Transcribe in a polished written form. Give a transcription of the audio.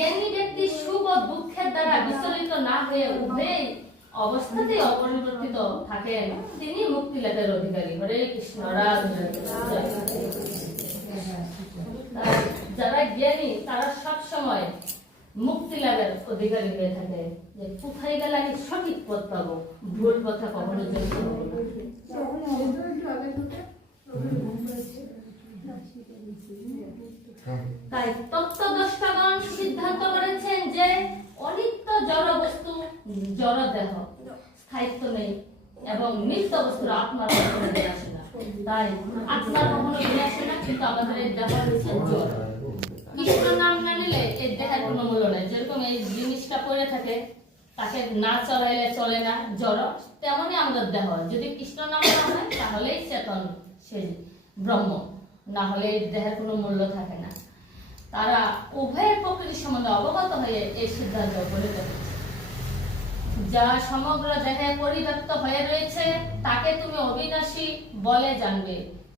জ্ঞানী ব্যক্তি সুখ ও দুঃখের দ্বারা বিচলিত না হয়ে উভয় অবস্থাতেই অপরিবর্তিত থাকেন, তিনি মুক্তি লাভের অধিকারী। হরে কৃষ্ণ। রাধে। যারা জ্ঞানী তারা সব সময় মুক্তি লাভের অধিকারী হয়ে থাকে, যে কোথায় গেলে আমি সঠিক পথ পাবো, ভুল পথে কখনো চলতে হবে না। তাই তত্ত্বদর্শকগণ সিদ্ধান্ত করেছেন যে অনিত্য জড় বস্তু, জড় দেহ স্থায়িত্ব নেই এবং নিত্য বস্তুর আত্মার কখনো নিয়ে আসে না। তাই আত্মার কখনো নিয়ে আসে না, কিন্তু আমাদের এই দেহ হচ্ছে জড়। কৃষ্ণ নাম না নিলে এই দেহের কোনো মূল্য নেই। যেরকম এই জিনিসটা পড়ে থাকে, তাকে না চলাইলে চলে না, জড়, তেমনই আমাদের দেহ। যদি কৃষ্ণ নাম না হয় তাহলেই চেতন, সেই ব্রহ্ম, না হলে এই দেহের কোনো মূল্য থাকে না। তারা উভয়ের প্রকৃতি সম্বন্ধে অবগত হয়ে এই সিদ্ধান্ত উপনীত হয়েছে। যা সমগ্র দেহে পরিব্যাপ্ত হয়ে রয়েছে তাকে তুমি অবিনাশী বলে জানবে,